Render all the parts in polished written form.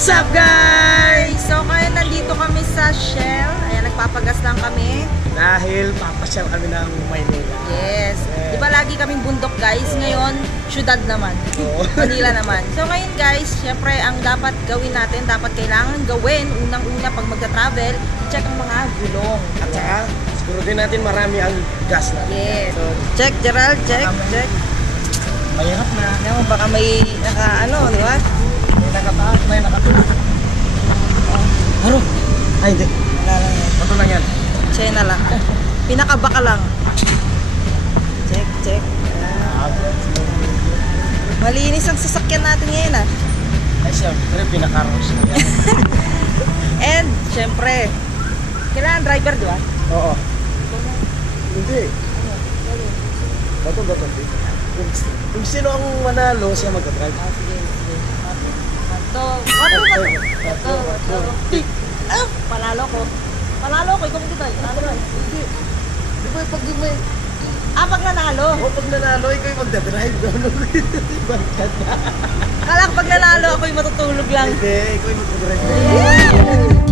What's up guys? So ngayon nandito kami sa Shell. Ayan, nagpapagas lang kami. Dahil papasyal kami ng Maynila. Yes. Diba lagi kaming bundok guys? Ngayon, syudad naman. Manila naman. So ngayon guys, syempre ang dapat gawin natin, dapat kailangan gawin, unang-una pag magta-travel, check ang mga gulong. At saka, siguro din natin marami ang gas natin. Yes. So, Check, Gerald, check, check. mahirap na. Ano, baka may di ba? May nakataas, may nakataas. Haro? Ay, hindi. Wala lang yan. Bato lang yan. China lang. Pinakabaka lang. Check, check. Malinis ang sasakyan natin ngayon ah. Ay, siyempre, pinakaros. And, syempre, kailangan driver, di ba? Oo. Hindi. Bato. Kung sino ang manalo, siya magka-drive. Sige. Bato. Panalo ko. Ikaw dito. Hindi. Di ba pag may... Pag nanalo. Pag nanalo, ikaw yung magdadrive. Bangkad na. Kala ko pag nanalo, ako'y matutulog lang. Hindi, ikaw yung magdadrive.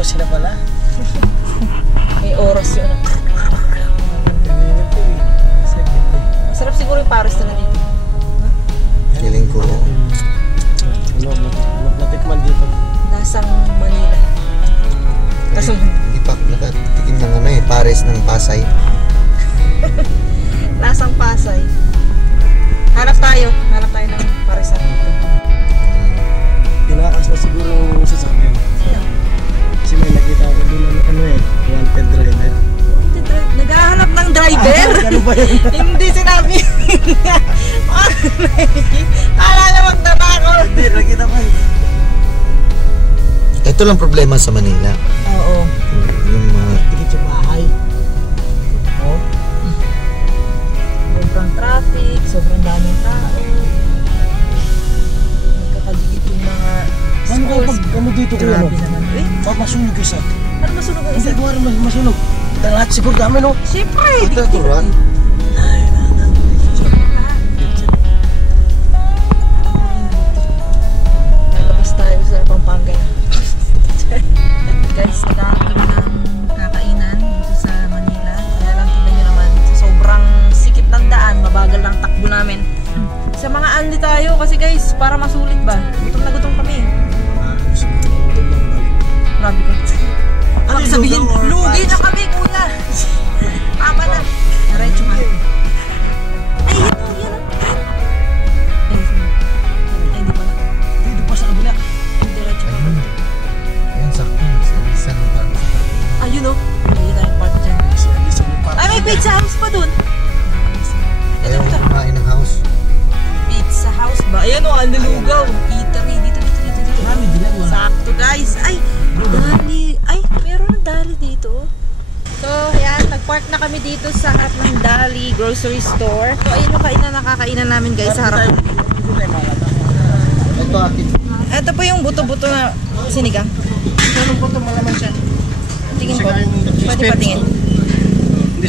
Sila pala. May oras yun. Masarap siguro yung Paris na dito. Feeling ko natikman dito. Lasang Manila. hindi pa nakatikim ng Paris ng Pasay. Lasang Pasay. Hanap tayo ng Paris na dito. Tinakas na siguro yung sasakyan. Kasi may nakita ako doon wanted driver. Naghahanap ng driver? Ano ba yun? Hindi sinabi. Kala na magtabako. Hindi, nakita ko Ito lang problema sa Manila. Oo. Yung mga tikit sa bahay. Oo. Sobrang traffic, sobrang daming tao. Nagkakaligit yung mga Paano kayo pag dito ko Grabe naman. Masunog isa. Ano masunog ang Hindi isa? ko alam masunog. Lahat siguro dami no? Siyempre! ito turan. Lalabas tayo sa Pampanga. Guys, nagkakaroon ng kakainan dito sa Manila. Kaya lang tignan nyo naman, sa sobrang sikip ng daan, mabagal lang takbo namin. Sa mga andi tayo kasi guys, para masulit ba? Gutom na gutom kami. Grabe ko. Ano sabihin? Lugi na kami, kuya! Tama na. Diretso ka. Ay, yan. Ay, di pala. Dito pa sa kabila. Diretso ka. Yan sakto. Isa ng parang Ayun o. Hindi tayong part dyan. Ay, may pizza house pa dun. ayaw kumain ng house. Pizza house ba? Ayan o, ang nalugaw. Eatery. Dito. Sakto guys. Ay, dali. Ay, meron ng dali dito. So, ayan, nag-park na kami dito sa harap ng Dali Grocery Store. So, ayun yung kainan na kakainan namin guys sa harap. Ito akin. Ito po yung buto-buto na sinigang. Anong po ito? Malaman siya. Tingin po. Pwede patingin.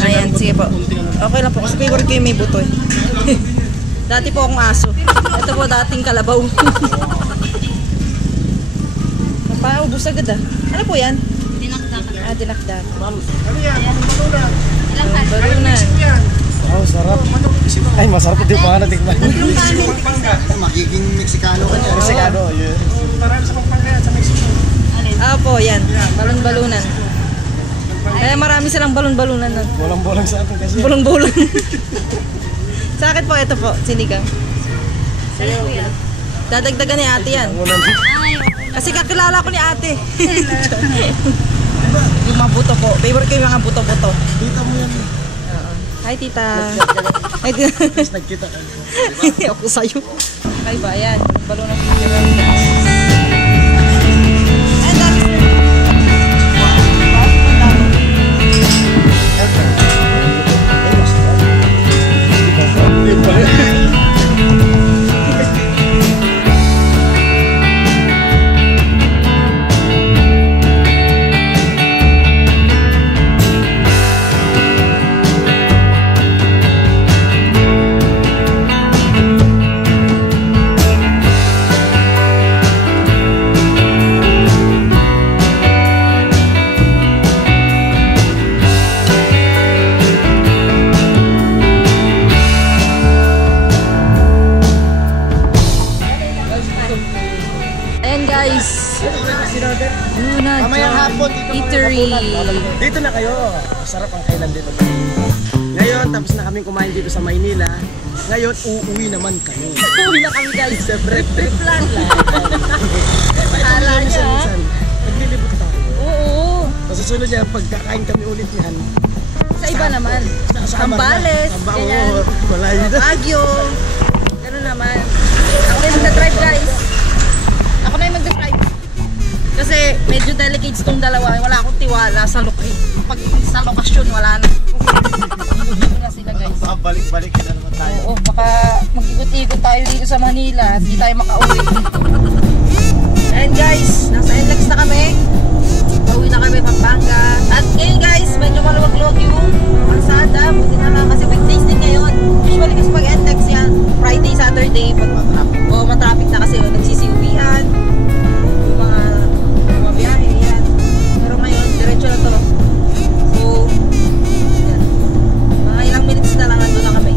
Ayan, sige po. Okay lang po kasi favorite ko yung may buto eh. Dati po akong aso. Ito po dating kalabaw. Paubos agad ah. Ano po yan? Dinakdakan. Dinakdakan. Ano yan? Balunan. Balunan. Wow, sarap. Ay, masarap. Hindi pa natikman. Magiging Meksikano ka niya. Meksikano, yun. Marami sa Pampanga sa Mexico. Po, yan. Balon-balunan. Kaya marami silang balon-balunan nun. Bolang-bolang sa atin kasi. Bulong-bulong. Sa akin po, ito po, sinigang. Dadagdagan ni ate yan. Kasi kakilala ko ni ate. Yung mga buto po. Favorite ko yung mga buto-buto. Kita mo yan. Hi, tita. Hi, tita. Nagkita ka. Ako sa'yo. Kay ba, yan. Balon ng picture, guys. Ay, dami. Ayan guys, Luna Mamayang hapon John dito Eatery. Dito na kayo. Masarap ang kailan dito. Ngayon, tapos na kami kumain dito sa Maynila. Ngayon, uuwi naman kami. Uwi na kami guys. Siyempre, Trip lang. Akala niya. Naglilibot tayo. Oo. Sa susunod niya, pagkakain kami ulit niyan. Sa iba naman. Sambales. Ganyan. Malayo na. Baguio. Ganun naman. Ako na yung magdadrive guys. Ako na yung magdadrive. Kasi medyo delicate itong dalawa. Wala akong tiwala sa pag sa lokasyon wala na. Dito na sila guys. Balik-balik na naman tayo. Oo, baka mag-ikot-ikot tayo dito sa Manila. Hindi tayo makauwi. And guys, nasa NLEX na kami. Pauwi na kami Pampanga. At ngayon guys, medyo maluwag-luwag yung kalsada. Buti na lang kasi weekdays din ngayon. Usually kasi pag NLEX yan, Friday, Saturday, pag matraffic na kasi nagsisiuwian. Yung mga biyahe, yan. Pero ngayon, diretso na to. So, yan. Mga ilang minutes na lang nandun na kami.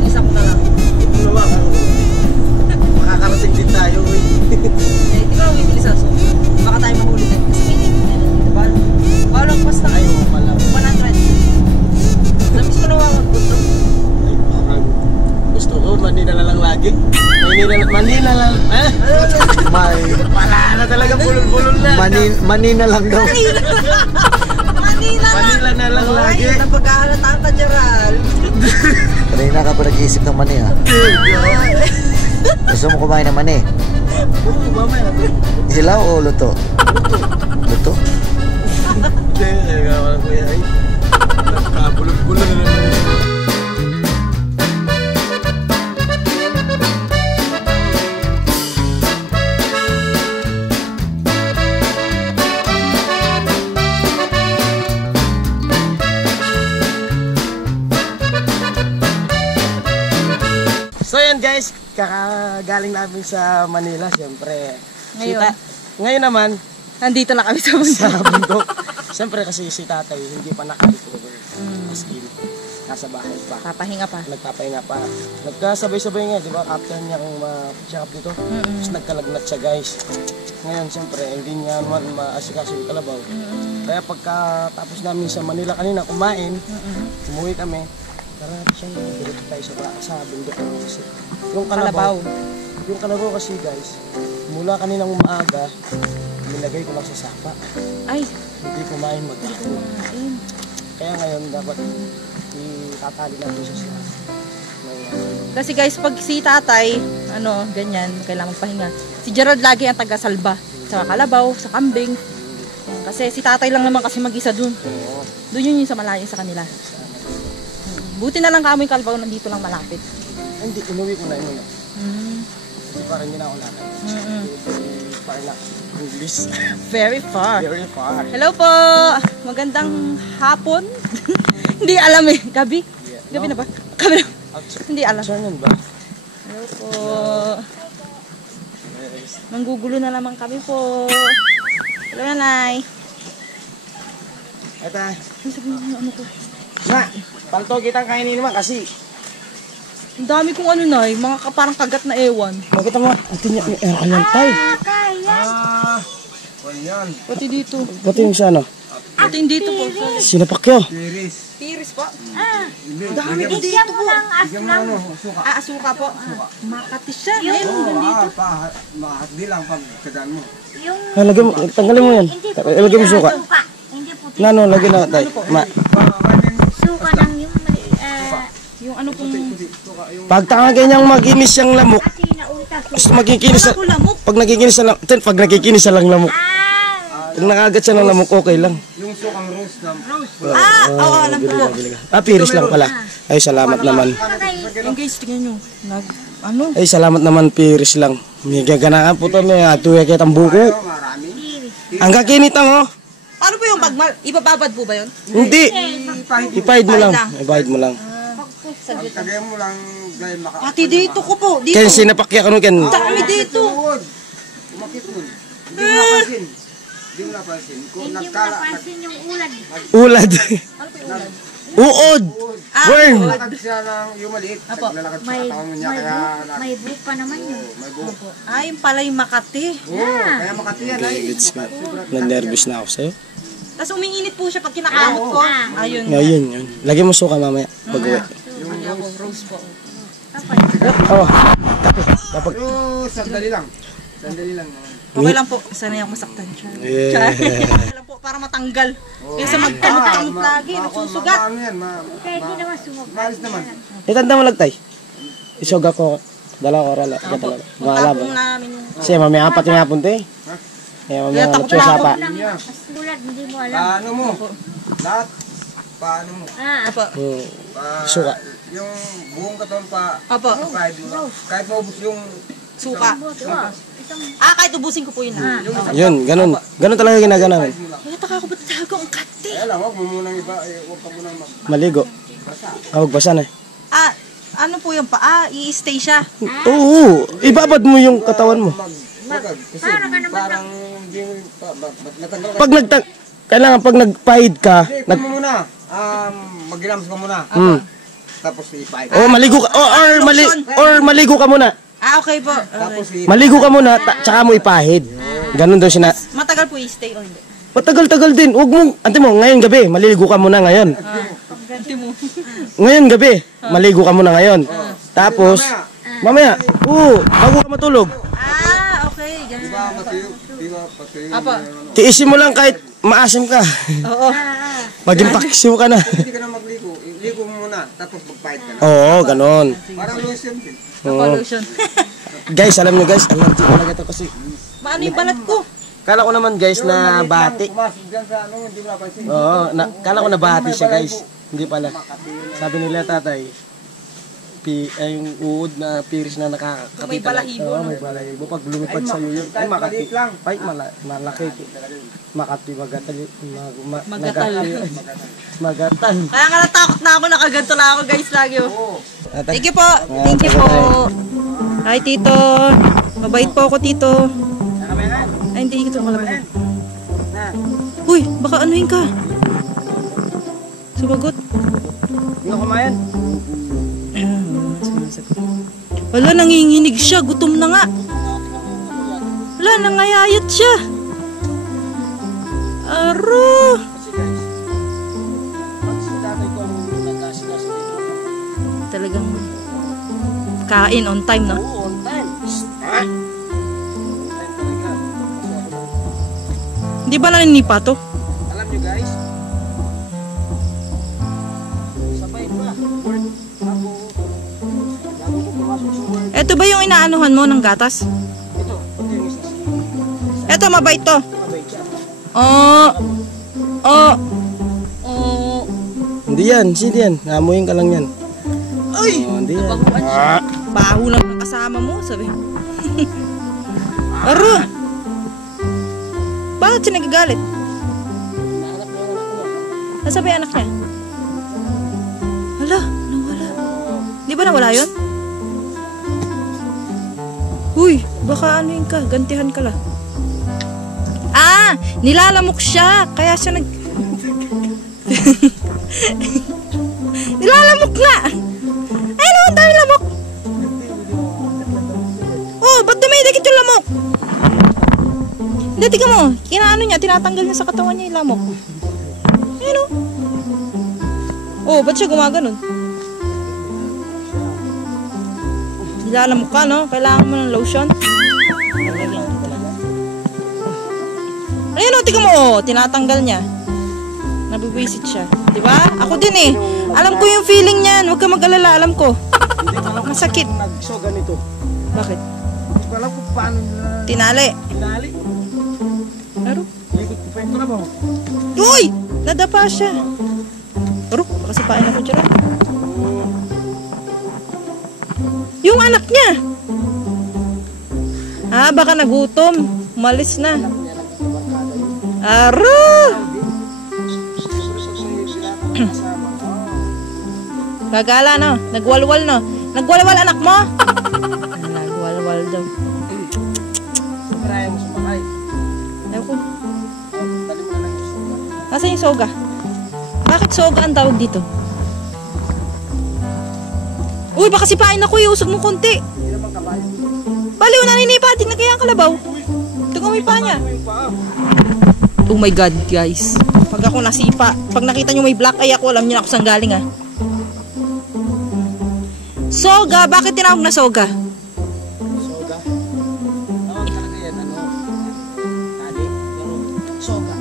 Bilis ako na lang. Makakarating din tayo. Hindi ko lang bibilis ako. Baka tayo mahuli din kasi may name na dito. Walang pas na kayo. 100. Labis ko na wawagpunto. Gusto ko, Manila na lang lagi. Manila lang. Wala na talaga, bulol-bulol na. Manina lang daw. Manila na lang lagi. Ay, napagkahalataan ka, Gerald. Kanina ka pa nag-iisip ng mani ha. Gusto mo kumain ng mani? Oo, mamaya. Hilaw o luto? Luto? Hindi, wala kuya. Nakabulol-bulol na naman. So yan guys, kakagaling namin sa Manila siyempre. Ngayon? Ngayon naman, Nandito na kami sa mundo. sa bundok. Siyempre kasi si tatay hindi pa naka-recover. As in, nasa bahay pa. Papahinga pa. Nagpapahinga pa. Nagkasabay-sabay nga, di ba? After niya kung ma-check up dito, tapos nagkalagnat siya guys. Ngayon siyempre, hindi niya naman maasikaso yung kalabaw. Kaya pagkatapos namin sa Manila kanina kumain, umuwi kami. Tara natin siyang direct tayo sa bundok kasi. Yung kalabaw. Yung kalabaw kasi guys, mula kaninang umaaga, nilagay ko lang sa sapa. Ay, Hindi kumain maghapon. kumain. Kaya ngayon dapat itatali natin siya sa Kasi guys, pag si tatay, ganyan, kailangan magpahinga. Si Gerald lagi ang taga-salba. Sa kalabaw, sa kambing. Yan, kasi si tatay lang naman kasi mag-isa dun. Doon yun yung sa malayo sa kanila. Buti na lang kamo yung kalabaw nandito lang malapit. Hindi, inuwi ko na yun. Kasi parang hindi na ako lakad. Parang na English. Very far. Very far. Hello po! Magandang hapon. Hindi alam eh. Gabi? Gabi na ba? Gabi na. Hindi alam. Afternoon ba? Hello po. Manggugulo na naman kami po. Hello nanay. Ito. Ano ko? Ma, palto kitang kainin naman kasi. Ang dami kong mga parang kagat na ewan. Bakit mo? Ito niya yung aircon tay. Yan. Pati dito. Pati yung sa ano? Pati yung dito po. Sinapak yun. Piris po. Dami ko dito po. Asuka po. Makati siya. Ngayon dito. Mahati lang pag kadaan mo. Lagyan mo, tanggalin mo yan. Lagyan mo suka. Hindi po. Nano, lagyan na tay. Ma. Suka lang yung Yung ano pong... Pag tangagay niyang maginis yung lamok, gusto magkikinis sa... Ako lamok. Pag nakikinis sa lamok, pag nakikinis sa lang lamok. Pag nakagat siya ng lamok, okay lang. Yung sukang rose na. Oo, alam ko po. Piris lang pala. Ay, salamat naman. Yung guys, tingnan nyo. Ano? Ay, salamat naman, piris lang. May gaganaan po ito, may atuya kitang buko. Ang kakinitang, oh. Ano po yung pagmal? Ibababad po ba yun? Hindi. Ipahid mo lang. Ipahid mo lang. Tagay mo lang dahil Pati dito ko po. Dito. Kaya sinapakya ka nun, Ken. Dami dito. Umakit mo. Hindi mo napansin. Hindi mo napansin. Kung nagkala... yung ulad. Ulad. Uod. Worm. Naglalakad siya ng yung maliit. Naglalakad siya katawan niya kaya... May buhok pa naman yun. May buhok. Ay, yung pala yung Makati. Kaya Makati yan ay. Gets ka. Na-nervous na ako sa'yo. Tapos umiinit po siya pag kinakamot ko. Ayun. Ngayon yun. Lagyan mo suka mamaya. Pag-uwi. Ako, rose po. Oh. Kapag... Pero sandali lang. Sandali lang naman. Okay lang po. Sanay ako masaktan. Yeah. Okay lang po, para matanggal. Kaysa magkamot-kamot lagi, nagsusugat. Ano yan? Kaya di naman sumag. Malis naman. Itanda mo lagtay. Isuga ko. Dala ko rala. Tapong Malabo. namin yung... Siya, mamaya apat yung hapunte. Kaya mamaya Kaya takot apat yung na ako. sapa. Ulad, hindi mo alam. Paano mo? Lahat? Paano mo? Apo. Suka. Yung buong katawan pa. Apo. Kahit maubos yung... Suka. Kahit ubusin ko po yun. Yun, ganun. Ganun talaga ginagana namin. Kaya taka ko ba't talaga ang kati? Kaya lang, huwag mo munang iba. Huwag ka munang Maligo. Magbasa na. Ano po yung pa? I-stay siya. Oo, ibabad mo yung katawan mo. Kasi parang hindi mo natanggal ka. Pag kailangan pag nagpahid ka, Hindi, kung mo muna. Magginams ka muna. Tapos ipahid. maligo ka or maligo ka muna. Okay po. Tapos Maligo ka muna, tsaka mo ipahid. Ganun daw sina. Matagal po i-stay o hindi? Matagal-tagal din. Huwag mo, ante mo, ngayon gabi, maligo ka muna ngayon. Ganti mo. Ngayon gabi, maligo ka muna ngayon. Tapos, mamaya, bago ka matulog. Okay. Ganun. patuyo. Apa? Tiisin mo lang kahit maasim ka. Oo. Maging paksiw ka na. Hindi ka na magligo. Ligo mo muna, tapos magpahid ka na. Oo, ganon. Parang lotion din. Pollution. Guys, alam nyo guys, allergic talaga ito kasi. Maano yung balat ko? Kala ko naman guys na bati. Pumasok dyan sa ano, hindi mo napansin. Oo, kala ko na bati siya guys. Hindi pala. Sabi nila tatay, yung uod na piris na nakakakapit. May balahibo. Oo, may balahibo. Pag lumipad sa'yo yun, ay Makati. Ay, malaki. Makati, magatal. Magatal. Magatal. Kaya nga natakot na ako, nakaganto lang ako guys lagi. Tatay. Thank you po. Thank you po. Hi Tito. Mabait po ako Tito. Ay hindi ito kalaban. Uy, baka anuhin ka. Sumagot. Hindi ko kumayan. Wala, nanginginig siya. Gutom na nga. Wala, nangayayat siya. Aro. Talagang kain on time, no? Oo, on time. On time talaga. Hindi ba naninipa to? Alam nyo guys, sabay pa. Work ako. Bago ko pumasok sa work. Ito ba yung inaanuhan mo ng gatas? Ito yung isa. Ito, mabait to. Sabay siya. Hindi yan, hindi yan. Ngamuhin ka lang yan. Ay! Hindi yan. Baho lang ng kasama mo, sabi. Aro! Bakit siya nagagalit? Nasaan ba yung anak niya? Hala, nawala. Di ba nawala yun? Huy, baka ano yun ka, gantihan ka lang. Nilalamok siya, kaya siya nilalamok na! Ayun ang dami lamok! Oh, ba't dumidikit yung lamok? Hindi, tingnan mo. Kinaano niya, tinatanggal niya sa katawan niya yung lamok. Ayun o. Oh, ba't siya gumaganon? Nilalamok ka, no? Kailangan mo ng lotion. Ayun o, tingnan mo. Tinatanggal niya. Nabibisit siya. Diba? Ako din eh. Alam ko yung feeling niyan. Huwag ka mag-alala. Alam ko. Hindi ko alam Masakit. kung nagsoga nito. Bakit? Hindi ko alam kung paano na Tinali. tinali. Aro? Likod ko pa yung kalabaw. Uy! Nadapa siya. Aro, baka sipain ako dyan. Yung anak niya. Baka nagutom. Umalis na. Aro! Gagala no? Nagwalwal no? Nagwalwal anak mo? Nagwalwal daw. Maraya mo sumakay. Ako. Dali mo na lang yung soga. Nasaan yung soga? Bakit soga ang tawag dito? Uy, baka sipain ako. Iusog mo konti. Hindi naman kabayo. Baliw, naninipatin na kaya ang kalabaw. Tingnan mo yung paa niya. Yung paa. Oh my God, guys. Pag ako nasipa, pag nakita nyo may black eye ako, alam nyo na ako saan galing ah. Soga, bakit tinawag na soga? Soga. Tawag talaga yan, ano? Tali. Soga.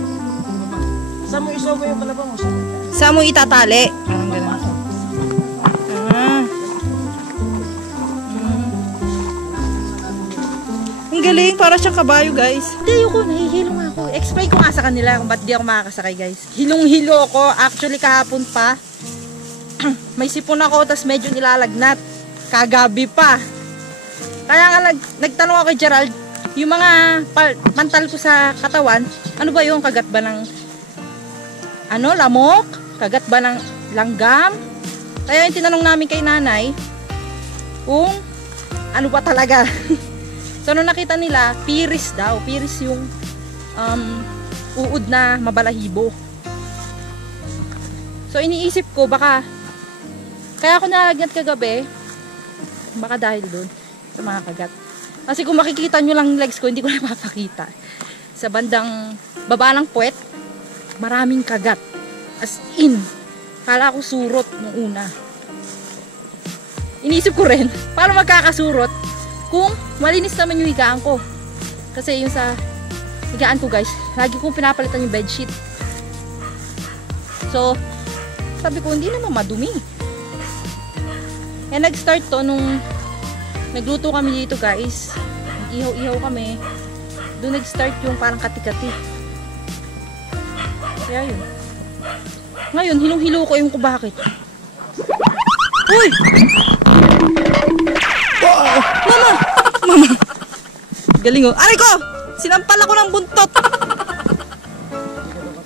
Saan mo isoga yung kalabaw mo? Saan mo itatali? Parang ganun. Ang galing, para siyang kabayo, guys. Hindi, ayoko, nahihilong ako. Explain ko nga sa kanila kung ba't di ako makakasakay, guys. Hilong-hilo ako. Actually, kahapon pa. May sipon ako, tas medyo nilalagnat. Kagabi pa. Kaya nga nagtanong ako kay Gerald, yung mga pantal ko sa katawan, ano ba yung kagat ba ng lamok? Kagat ba ng langgam? Kaya yung tinanong namin kay nanay, kung ano ba talaga. So, nung nakita nila, piris daw. Piris yung uod na mabalahibo. So, iniisip ko, baka kaya ako nalagnat kagabi, baka dahil doon sa mga kagat. Kasi kung makikita nyo lang legs ko, hindi ko na mapakita. Sa bandang baba ng puwet, maraming kagat. As in, kala ko surot nung una. Iniisip ko rin, paano magkakasurot kung malinis naman yung higaan ko. Kasi yung sa higaan ko, guys, lagi kong pinapalitan yung bedsheet. So, sabi ko, hindi naman madumi. And nag-start to nung nagluto kami dito, guys. Nag-ihaw-ihaw kami. Doon nag-start yung parang kati-kati. Kaya yun. Ngayon, hilong-hilo ko yung kung bakit. Uy! Mama! Mama! Galing oh. Aray ko! Sinampal ako ng buntot!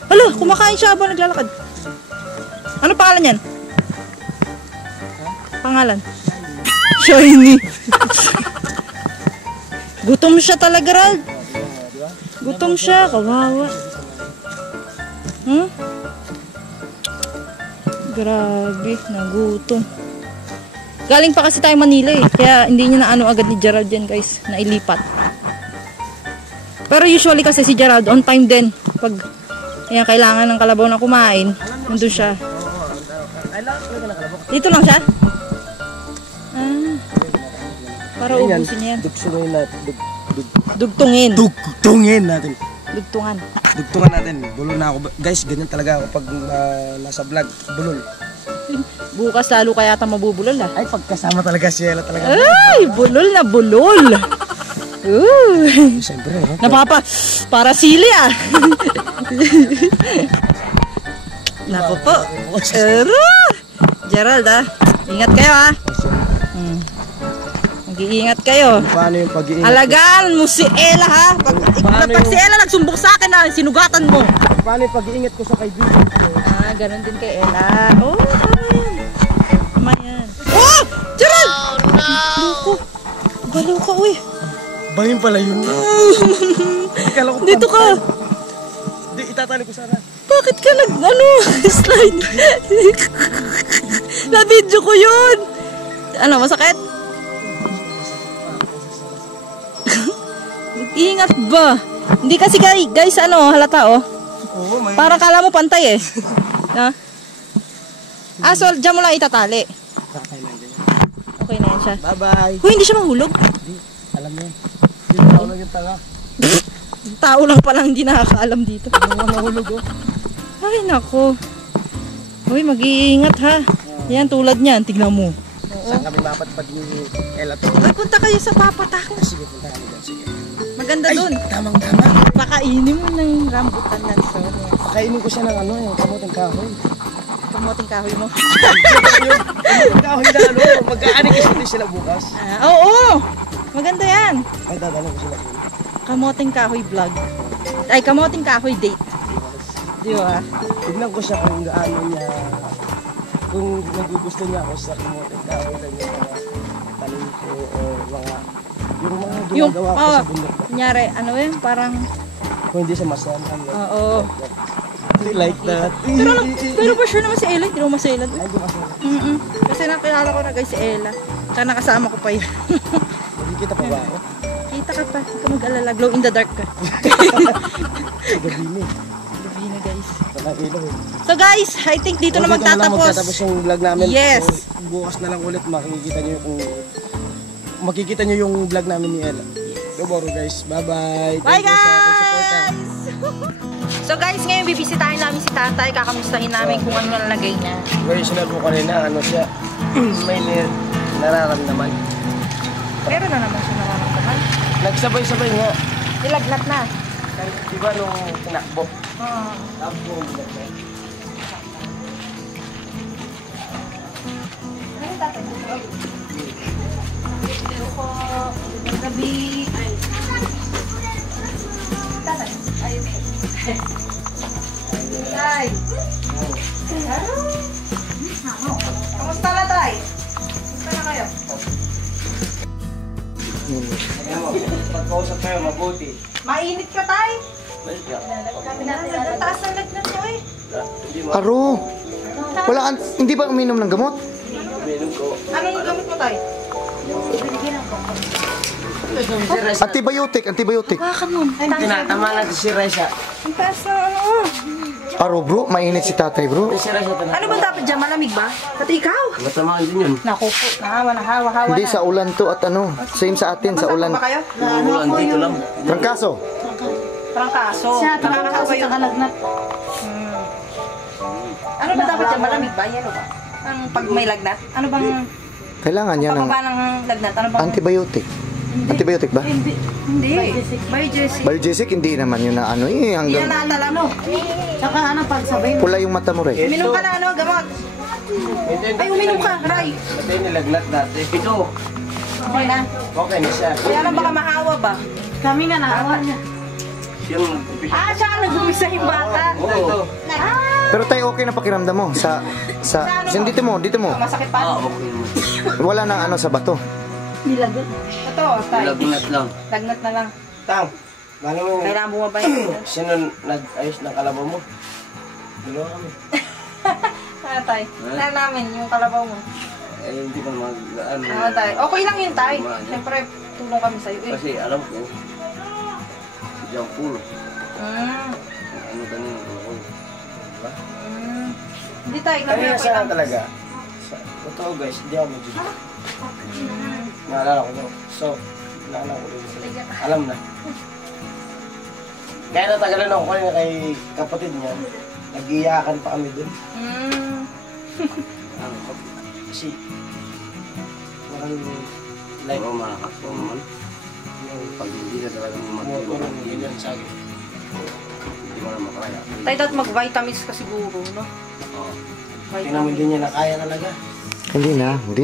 Hala, kumakain siya habang naglalakad. Ano pangalan yan? Pangalan? Shiny. Gutom siya talaga, Rald. Gutom siya, kawawa. Grabe, nagutom. Galing pa kasi tayo Manila eh. Kaya hindi niya na ano agad ni Gerald yan, guys. Nailipat. Pero usually kasi si Gerald on time din. Pag kailangan ng kalabaw na kumain, nandun siya. Dito lang siya? Para ubusin niya yan. Dugsungin natin. Dugtungin. Dugtungin natin. Dugtungan. Dugtungan natin. Bulol na ako. Guys, ganyan talaga ako pag nasa vlog. Bulol. Bukas lalo kaya ta mabubulol ah. Ay, pagkasama talaga si Ella talaga. Ay, bulol na bulol. Siyempre. Para sili ah. Naku po. Gerald ah. Ingat kayo ah. Mag-iingat kayo. Paano yung pag-iingat? Alagaan mo si Ella ha. Pag si Ella nagsumbok sa akin na sinugatan mo. Paano yung pag-iingat ko sa kaibigan ko? Ganun din kay Ella. Oh, tama yan. Oh! Gerald! Oh no! Baliw ka, uy. Bangin pala yun. Dito ka. Hindi, itatali ko sana. Bakit ka slide? Na-video ko yun. Ano, masakit? Ingat ba? Hindi kasi guys, halata oh. Oo, may... Parang kala mo pantay eh. Na? So, dyan mo lang itatali. Okay na yan siya. Bye-bye. Huy, hindi siya mahulog. Hindi, alam mo yun. Hindi tao lang yung tanga. Tao lang palang hindi nakakaalam dito. Hindi mahulog oh. Ay, nako. Huy, mag-iingat ha. Yan, tulad niyan. Tignan mo. Saan kami mapatpad ni Ella to? Ay, punta kayo sa papatako. Sige, punta kami dyan. Sige. Maganda Ay, dun. tamang-tama. Pakainin mo ng rambutan na Sonia. Kainin ko siya ng ano, yung kamuting kahoy. Kamuting kahoy mo. Kamuting kahoy na ano, magkaanin kasi din sila bukas. Oo! Maganda yan. Ay, dadalo ko sila. Kamuting kahoy vlog. Ay, kamuting kahoy date. Di ba? Tignan ko siya kung gaano niya, kung nagugusto niya ako sa kamuting kahoy lang yung mga talim ko o mga, yung mga ginagawa ko sa bundok. Kunyari, ano yun, parang, Kung hindi siya masayaman. oo. Like that. Pero for sure naman si Ella, hindi naman si Ella. Ay, di masayaman. Kasi nakilala ko na guys si Ella. Tsaka nakasama ko pa yun. Nakikita pa ba ako? Kita ka pa, hindi ka mag-alala. Glow in the dark ka. Sa gabi ni. Gabi na guys. Walang ilaw eh. So guys, I think dito na magtatapos. Magtatapos yung vlog namin. Yes. So, bukas na lang ulit makikita nyo yung vlog namin ni Ella. Tomorrow guys. Bye-bye. Bye Thank you sa ating support, ha. guys! So guys, ngayon bibisitahin namin si tatay. Kakamustahin namin kung ano nalagay niya. Guys, sinabi ko kanina, ano siya, may nararamdaman. Pero na naman siya nararamdaman. Nagsabay-sabay nga. Nilagnat na. Di ba nung tinakbo? Oo. Tapos nung nilagay. Ano tatay? Pero ko, gabi, ay. Tatay, ayun. Tay. Kamusta na tay? Kamusta na kayo? Ayan mo, pagkausap kayo, mabuti. Mainit ka tay? Balik ka. Ang taas ng lagnat niyo eh. Hindi mo. Aro. Wala ka, hindi ba uminom ng gamot? Minum ko. Anong gamit mo tay? Antibiotic. Baka nun. Tinatama lang si Reza. Ang taas na ano. Aro bro, mainit si tatay bro. Si Reza tinatama. Ano ba dapat dyan? Malamig ba? Pati ikaw? Matamaan din yun. Naku po. Nahawa-hawa Hindi na. sa ulan to at ano, same sa atin sa ulan. Ba kayo? Umulan dito lang. Trangkaso. Trangkaso. Nakakahawa yung lagnat. Ano ba dapat dyan? Malamig ba? Yelo ba? Ang pag may lagnat? Ano bang Kailangan niya ng pababa ng lagnat? Ano bang antibiotic. Antibiotic ba? Hindi. Biogesic. Biogesic hindi naman yun na ano Hindi eh na hanggang naatala mo. Tsaka ano pagsabay mo? pula yung mata mo rin. Uminom ka na ano, gamot. Ay, uminom ka, Ray. Ito yung nilagnat dati. Ito. Okay na. Okay na siya. Kaya lang baka mahawa ba? Kami nga nahawa niya. Yung Siya ang nag-umisa yung bata. Oo. Pero tayo okay na pakiramdam mo sa dito mo. Masakit pa? Wala nang ano sa bato. Ito, tay. Lagnat lang. Lagnat na lang. Tang. Gano'n mo yung... Kailangan bumaba yun. Sino nag-ayos ng kalabaw mo? Dalawa kami. Ano tay? Ano namin, yung kalabaw mo. Eh, hindi ko mag... Ano, Ano tay? Okay lang yun tay. Siyempre, tulong kami sa'yo eh. Kasi alam ko, si John Paul, Mm. ano kanina, diba? Mm. Hindi tay, kami Kaya okay saan lang. talaga? Totoo guys, hindi ako mag-judge. Naalala ko no. So, naalala ko din sila. Alam na. Kaya natagalan ako kanina kay kapatid niya. Nag-iyakan pa kami dun. Mm. Kasi, parang like, Oo, malakas po naman. Pag hindi ka talaga motor matulog, ng ganyan sa akin. hindi mo na makaya. Tay, dapat mag-vitamins ka siguro, no? Oo. Tingnan mo din niya na kaya talaga. Hindi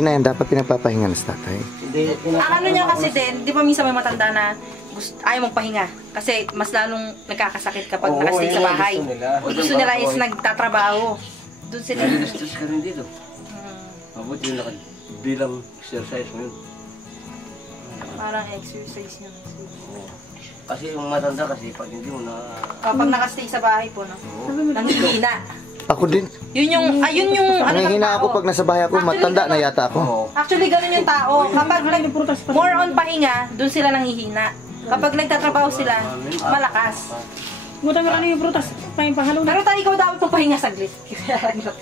na yan dapat pinagpapahinga na sa tatay. Hindi, Ang ano niya kasi din, di ba minsan may matanda na ayaw mong pahinga. Kasi mas lalong nagkakasakit kapag Oo, nakastay sa yun ang bahay. gusto nila. Gusto nila is nagtatrabaho. Doon sila. Nag-stress ka rin dito. Mabuti yung bilang exercise mo yun. Parang exercise niya. Kasi yung matanda kasi pag hindi mo na... Kapag nakastay sa bahay po, no? Nanghihina. Ako din. Yun yung ano ng Nanghihina tao. ako pag nasa bahay ako, matanda na yata ako. Oo. Actually, ganun yung tao. Kapag more on pahinga, doon sila nanghihina. Kapag nagtatrabaho sila, malakas. Buta ka ano yung prutas, pahalo na. Pero tayo ikaw dapat papahinga saglit.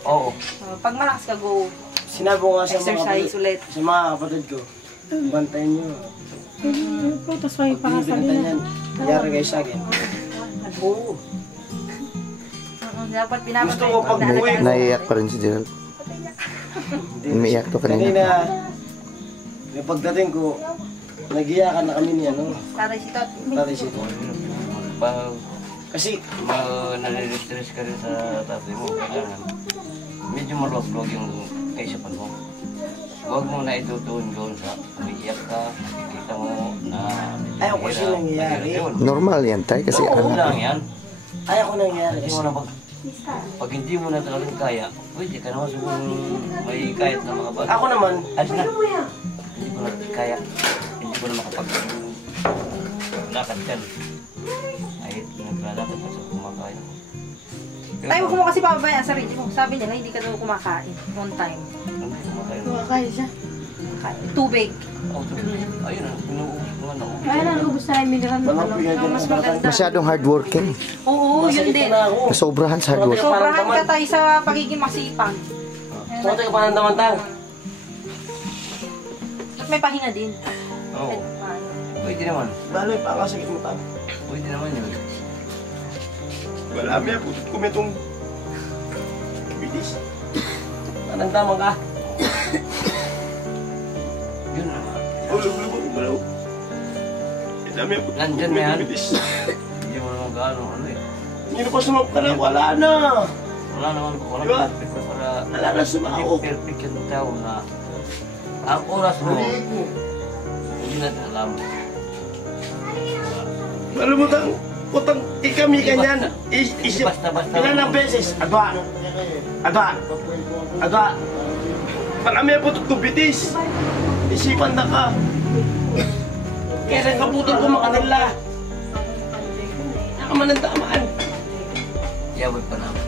Oo. Pag malakas ka, go. Sinabi ko nga sa mga Exercise ulit. sa mga kapatid ko, bantayan nyo. Yung prutas pa yung Pag hindi pahasali bantayan na. yan, yari kayo sa akin. Oo. Dapat pinapatay. Gusto ko pag uwi ko, Naiiyak pa rin si Gerald. Umiiyak to kanina. Kanina, yung pagdating ko, nag-iyakan na kami niya, no? Taray si Tot. Tatay sito. Pag Kasi, nare-stress ka rin sa tatay mo, kailangan medyo maluwag-luwag yung kaisipan mo. Huwag mo na itutuon doon sa umiiyak ka, nakikita mo na ayaw ko siya nangyayari. Normal yan tayo kasi Oo lang anak. yan. Ayaw ko nangyayari Hindi kasi. mo na pag hindi mo na talagang kaya, pwede ka naman siguro may kahit na mga bata. Ako naman, Alis na. Hindi ko na kaya. Hindi ko na makapag-lakad yan. Ay, naglalakad ka sa kumakain. Tayo mo kasi pababayaan sa sarili mo. Sabi nila, hindi ka daw kumakain. On time. Hindi kumakain. Kaya siya. Tubig. Oh, ayun na, pinuubos ko nga na. Kaya lang, ubus na yung mineral. Mas maganda. Masyadong hardworking. Oo, yun din. na ako. Nasobrahan sa hardwork. Sobrahan ka tayo sa pagiging masipag. Tumatay ka pa ng tamantang. At may pahinga din. Oo. Pwede naman. Baloy pa ang sakit mo tayo. Pwede naman yun. Wala, may putot ko may itong bilis. Nanandamang ka. Yun naman. Ulog. Dami ang putot ko Nandyan na may yan. itong bilis. Hindi mo naman gaano ano eh. Hindi na pa sumap ka na, wala na. Wala naman, wala Diba? perfect na para Wala na sumako. hindi perfect yung tao na ang oras mo, hindi natin alam. Alam mo tang, putang ikami kanyan. Isip, Basta-basta. ilan ang beses? Adwa. Marami ang putot ko bitis. Isipan na ka. Kaya ka putol ko makanila. Nakaman ang tamaan. Yabot pa naman.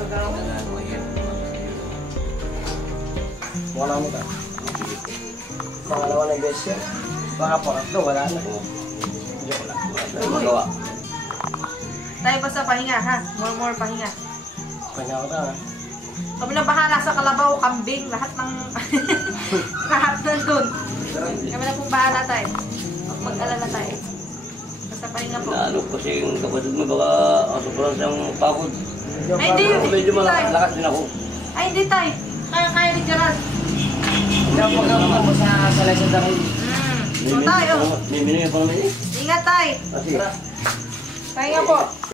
Kailangan mahirap naman sa'yo. Wala mo ka. Pangalawa ng beses yan. Baka pangatlo, wala na. Joke lang. Wala na magawa. Tayo basta pahinga ha. More pahinga. Kanya ko na. Kami na bahala sa kalabaw, kambing, lahat ng lahat ng dun. Kami na pong bahala tayo. Huwag mag-alala tayo. Basta pahinga po. Lalo kasi yung kapatid mo baka sobrang siyang pagod. Ay, hindi. Medyo Hindi tayo. malakas din ako. Ay, hindi tayo. Kaya ni Gerald. Diyan pagkakuha mo sa lesson dahil. So tayo. May minigay pa naman eh. Ingat tayo. Kasi, Pahinga po.